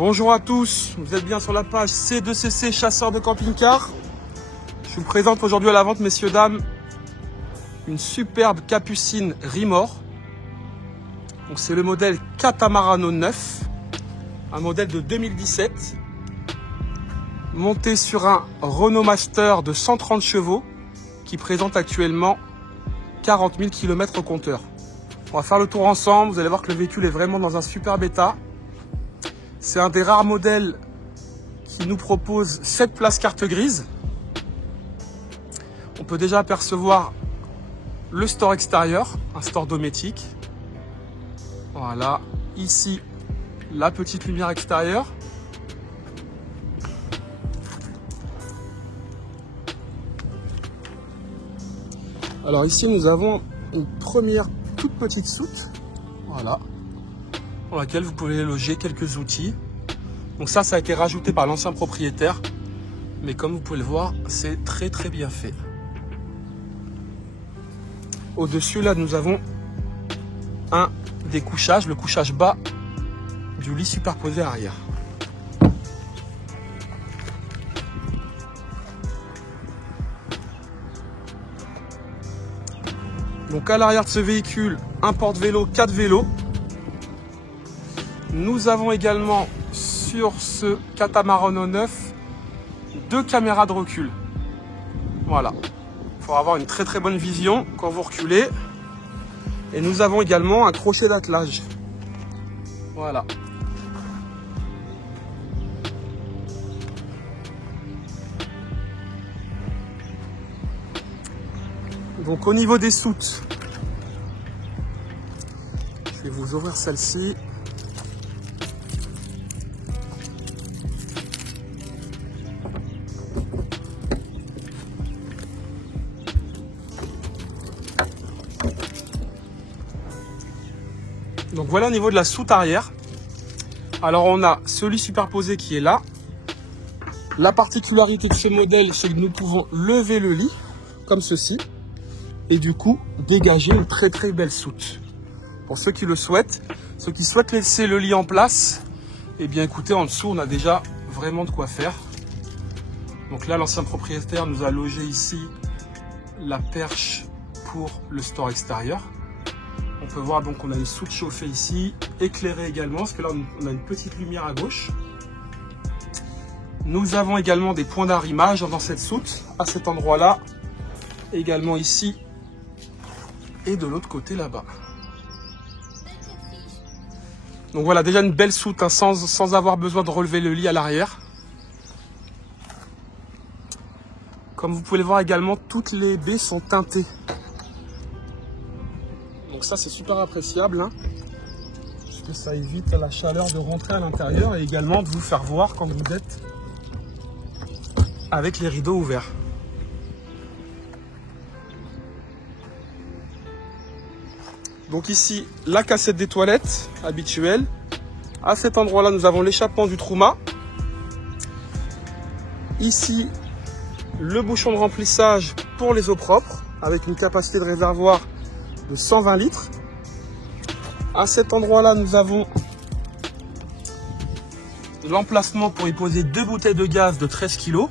Bonjour à tous, vous êtes bien sur la page C2CC Chasseur de camping-car. Je vous présente aujourd'hui à la vente, messieurs, dames, une superbe capucine Rimor. Donc c'est le modèle Catamarano 9, un modèle de 2017, monté sur un Renault Master de 130 chevaux qui présente actuellement 40 000 km au compteur. On va faire le tour ensemble, vous allez voir que le véhicule est vraiment dans un superbe état. C'est un des rares modèles qui nous propose 7 places carte grise. On peut déjà apercevoir le store extérieur, un store dométique. Voilà, ici la petite lumière extérieure. Alors ici nous avons une première toute petite soute, voilà, dans laquelle vous pouvez loger quelques outils. Donc ça a été rajouté par l'ancien propriétaire, mais comme vous pouvez le voir, c'est très bien fait. Au-dessus là nous avons un des couchages, le couchage bas du lit superposé arrière. Donc à l'arrière de ce véhicule, un porte-vélo, 4 vélos. Nous avons également sur ce Catamarano 9 2 caméras de recul. Voilà, il faut avoir une très bonne vision quand vous reculez. Et nous avons également un crochet d'attelage. Voilà. Donc au niveau des soutes, je vais vous ouvrir celle-ci. Donc voilà au niveau de la soute arrière. Alors on a ce lit superposé qui est là. La particularité de ce modèle, c'est que nous pouvons lever le lit comme ceci. Et du coup, dégager une très belle soute. Pour ceux qui le souhaitent, ceux qui souhaitent laisser le lit en place, eh bien écoutez, en dessous, on a déjà vraiment de quoi faire. Donc là, l'ancien propriétaire nous a logé ici la perche pour le store extérieur. On peut voir donc qu'on a une soute chauffée ici, éclairée également, parce que là, on a une petite lumière à gauche. Nous avons également des points d'arrimage dans cette soute, à cet endroit-là, également ici, et de l'autre côté là-bas. Donc voilà, déjà une belle soute, hein, sans avoir besoin de relever le lit à l'arrière. Comme vous pouvez le voir également, toutes les baies sont teintées. Donc ça c'est super appréciable, hein, parce que ça évite la chaleur de rentrer à l'intérieur et également de vous faire voir quand vous êtes avec les rideaux ouverts. Donc ici, la cassette des toilettes habituelle. À cet endroit-là, nous avons l'échappement du Truma. Ici, le bouchon de remplissage pour les eaux propres, avec une capacité de réservoir de 120 litres. À cet endroit-là, nous avons l'emplacement pour y poser 2 bouteilles de gaz de 13 kg.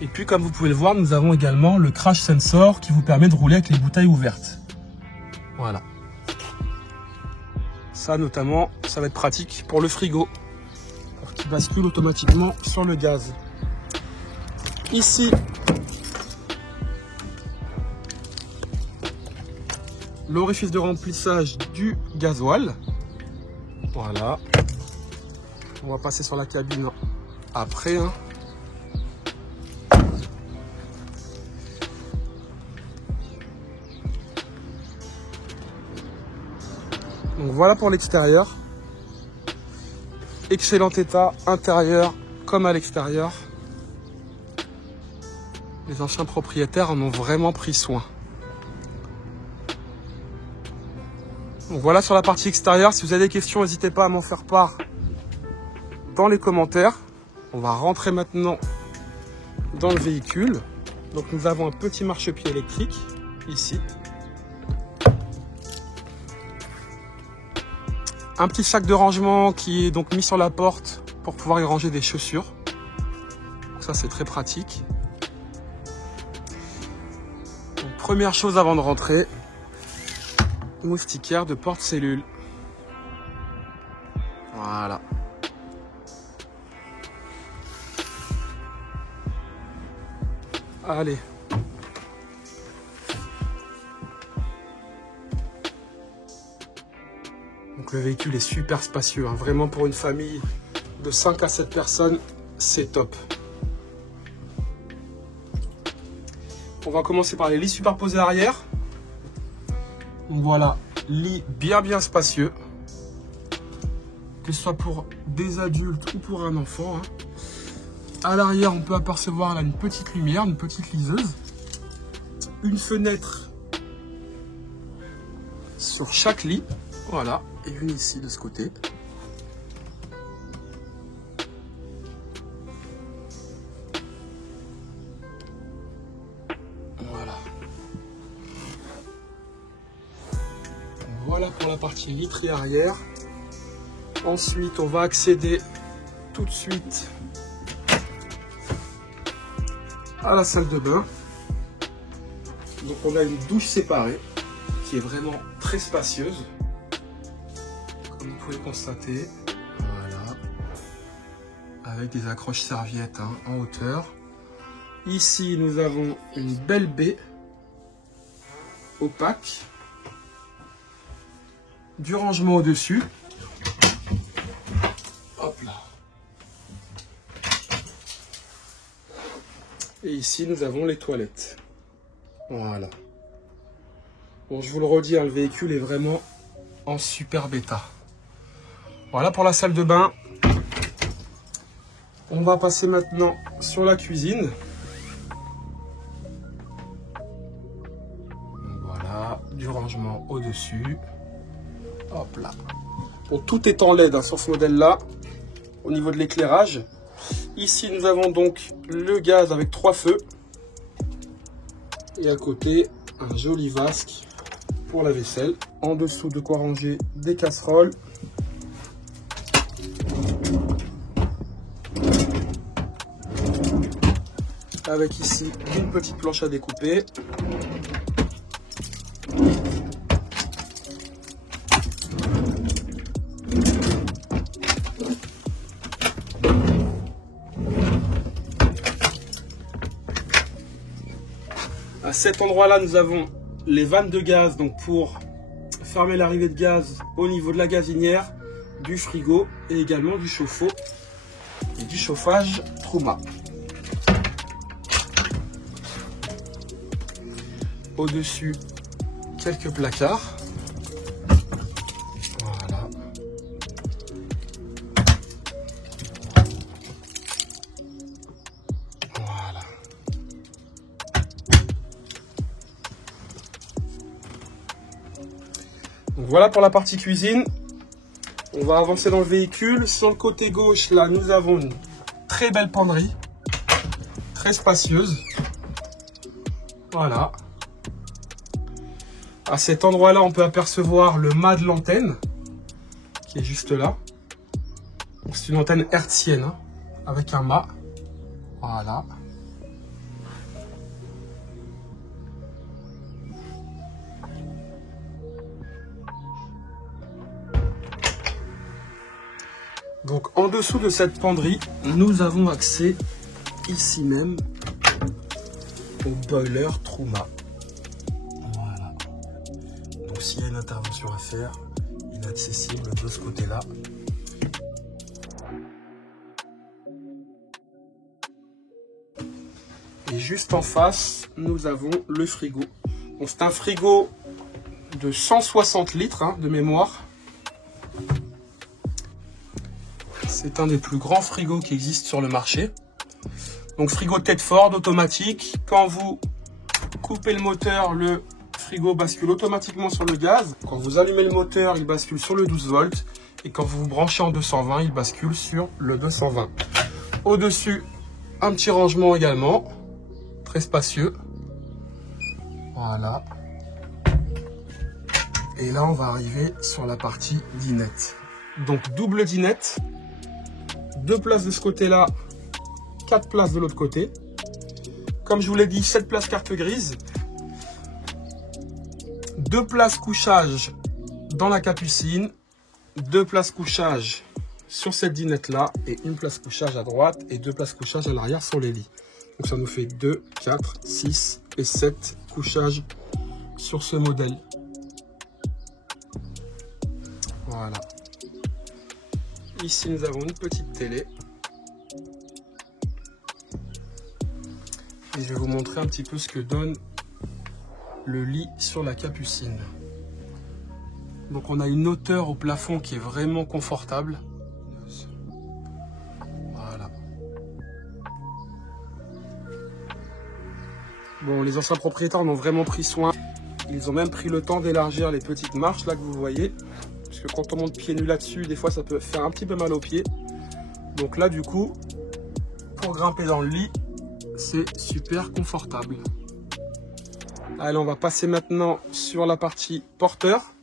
Et puis, comme vous pouvez le voir, nous avons également le crash sensor qui vous permet de rouler avec les bouteilles ouvertes. Voilà. Ça notamment, ça va être pratique pour le frigo, qui bascule automatiquement sur le gaz. Ici, l'orifice de remplissage du gasoil. Voilà. On va passer sur la cabine après, hein. Donc voilà pour l'extérieur. Excellent état, intérieur comme à l'extérieur. Les anciens propriétaires en ont vraiment pris soin. Donc voilà sur la partie extérieure. Si vous avez des questions, n'hésitez pas à m'en faire part dans les commentaires. On va rentrer maintenant dans le véhicule. Donc nous avons un petit marchepied électrique ici. Un petit sac de rangement qui est donc mis sur la porte pour pouvoir y ranger des chaussures. Donc ça, c'est très pratique. Donc, première chose avant de rentrer, moustiquaire de porte-cellule. Voilà. Allez. Donc le véhicule est super spacieux, hein. Vraiment pour une famille de 5 à 7 personnes, c'est top. On va commencer par les lits superposés arrière. Donc voilà, lit bien spacieux. Que ce soit pour des adultes ou pour un enfant, hein. À l'arrière, on peut apercevoir là une petite lumière, une petite liseuse. Une fenêtre sur chaque lit. Voilà, et une ici de ce côté. Voilà. Voilà pour la partie literie arrière. Ensuite, on va accéder tout de suite à la salle de bain. Donc on a une douche séparée qui est vraiment très spacieuse, comme vous pouvez le constater. Voilà, avec des accroches serviettes, hein, en hauteur. Ici nous avons une belle baie opaque, du rangement au dessus. Hop là. Et ici nous avons les toilettes. Voilà. Bon, je vous le redis, hein, le véhicule est vraiment en super état. Voilà pour la salle de bain. On va passer maintenant sur la cuisine. Voilà, du rangement au-dessus. Hop là. Bon, tout est en LED, hein, sur ce modèle-là, au niveau de l'éclairage. Ici, nous avons donc le gaz avec 3 feux. Et à côté, un joli vasque pour la vaisselle. En dessous, de quoi ranger des casseroles. Avec ici une petite planche à découper. À cet endroit-là, nous avons les vannes de gaz, donc pour fermer l'arrivée de gaz au niveau de la gazinière, du frigo et également du chauffe-eau et du chauffage Truma. Au-dessus, quelques placards. Voilà. Voilà. Donc voilà pour la partie cuisine. On va avancer dans le véhicule. Sur le côté gauche, là, nous avons une très belle penderie, très spacieuse. Voilà. À cet endroit-là, on peut apercevoir le mât de l'antenne qui est juste là. C'est une antenne hertzienne, hein, avec un mât. Voilà. Donc en dessous de cette penderie, nous avons accès ici même au boiler Truma. Voilà. Donc s'il y a une intervention à faire, il est accessible de ce côté-là. Et juste en face, nous avons le frigo. Donc c'est un frigo de 160 litres, hein, de mémoire. C'est un des plus grands frigos qui existent sur le marché. Donc frigo tête Ford automatique. Quand vous coupez le moteur, le frigo bascule automatiquement sur le gaz. Quand vous allumez le moteur, il bascule sur le 12 volts. Et quand vous vous branchez en 220, il bascule sur le 220. Au-dessus, un petit rangement également. Très spacieux. Voilà. Et là, on va arriver sur la partie dinette. Donc double dinette. 2 places de ce côté-là, 4 places de l'autre côté. Comme je vous l'ai dit, 7 places carte grise. 2 places couchage dans la capucine. 2 places couchage sur cette dinette-là. Et 1 place couchage à droite et 2 places couchage à l'arrière sur les lits. Donc ça nous fait 2, 4, 6 et 7 couchages sur ce modèle. Voilà. Ici, nous avons une petite télé. Et je vais vous montrer un petit peu ce que donne le lit sur la capucine. Donc on a une hauteur au plafond qui est vraiment confortable. Voilà. Bon, les anciens propriétaires en ont vraiment pris soin. Ils ont même pris le temps d'élargir les petites marches là que vous voyez. Parce que quand on monte pieds nus là-dessus, des fois ça peut faire un petit peu mal aux pieds. Donc là du coup, pour grimper dans le lit, c'est super confortable. Allez, on va passer maintenant sur la partie porteur.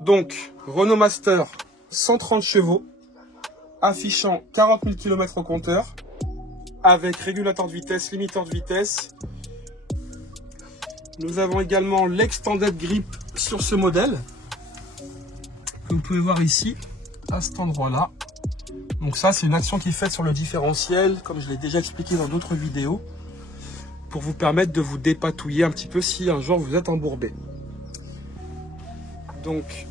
Donc, Renault Master 130 chevaux, affichant 40 000 km au compteur, avec régulateur de vitesse, limiteur de vitesse. Nous avons également l'extended grip sur ce modèle, que vous pouvez voir ici, à cet endroit-là. Donc ça, c'est une action qui est faite sur le différentiel, comme je l'ai déjà expliqué dans d'autres vidéos, pour vous permettre de vous dépatouiller un petit peu si un jour vous êtes embourbé. Donc,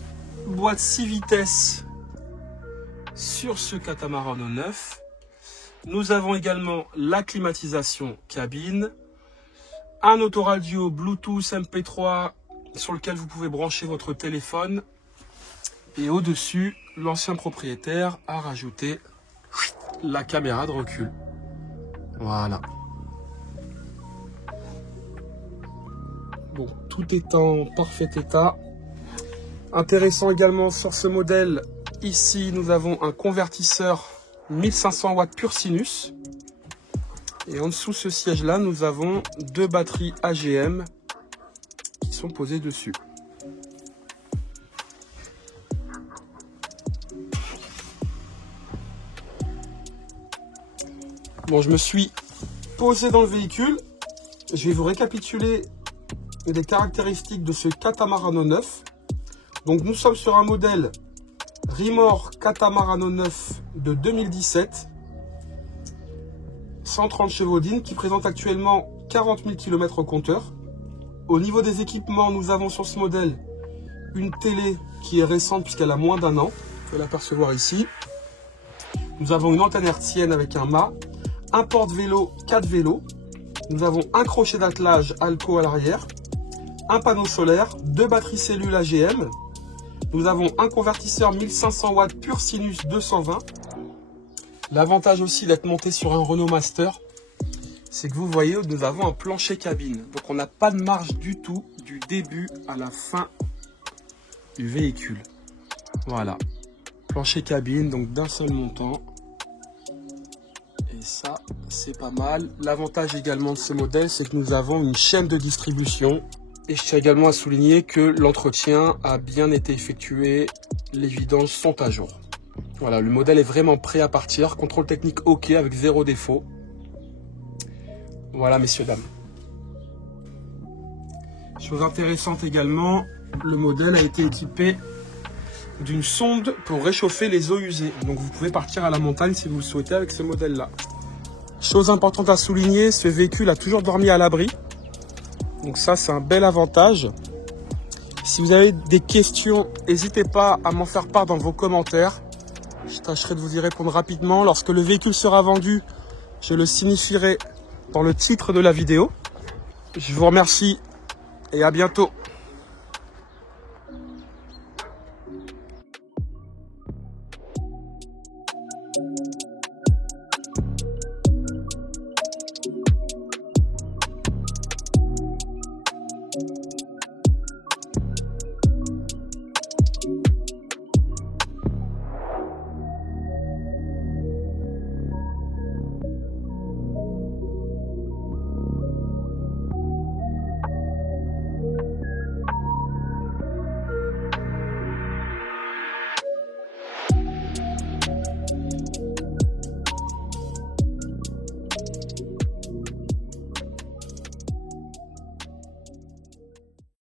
boîte 6 vitesses sur ce catamaran 9. Nous avons également la climatisation cabine, un autoradio Bluetooth MP3 sur lequel vous pouvez brancher votre téléphone. Et au-dessus, l'ancien propriétaire a rajouté la caméra de recul. Voilà. Bon, tout est en parfait état. Intéressant également sur ce modèle, ici nous avons un convertisseur 1500 watts pur sinus. Et en dessous ce siège là, nous avons 2 batteries AGM qui sont posées dessus. Bon, je me suis posé dans le véhicule. Je vais vous récapituler les caractéristiques de ce Catamarano 9. Donc nous sommes sur un modèle Rimor Catamarano 9 de 2017. 130 chevaux d'IN qui présente actuellement 40 000 km au compteur. Au niveau des équipements, nous avons sur ce modèle une télé qui est récente puisqu'elle a moins d'1 an. Vous pouvez l'apercevoir ici. Nous avons une antenne hertzienne avec un mât, un porte-vélo, 4 vélos. Nous avons un crochet d'attelage Alco à l'arrière, un panneau solaire, 2 batteries cellules AGM. Nous avons un convertisseur 1500 watts pur sinus 220. L'avantage aussi d'être monté sur un Renault Master, c'est que vous voyez, nous avons un plancher cabine. Donc on n'a pas de marge du tout du début à la fin du véhicule. Voilà. Plancher cabine, donc d'un seul montant. Et ça, c'est pas mal. L'avantage également de ce modèle, c'est que nous avons une chaîne de distribution. Et je tiens également à souligner que l'entretien a bien été effectué. Les vidanges sont à jour. Voilà, le modèle est vraiment prêt à partir. Contrôle technique OK avec 0 défaut. Voilà, messieurs, dames. Chose intéressante également, le modèle a été équipé d'une sonde pour réchauffer les eaux usées. Donc vous pouvez partir à la montagne si vous le souhaitez avec ce modèle-là. Chose importante à souligner, ce véhicule a toujours dormi à l'abri. Donc ça, c'est un bel avantage. Si vous avez des questions, n'hésitez pas à m'en faire part dans vos commentaires. Je tâcherai de vous y répondre rapidement. Lorsque le véhicule sera vendu, je le signifierai dans le titre de la vidéo. Je vous remercie et à bientôt.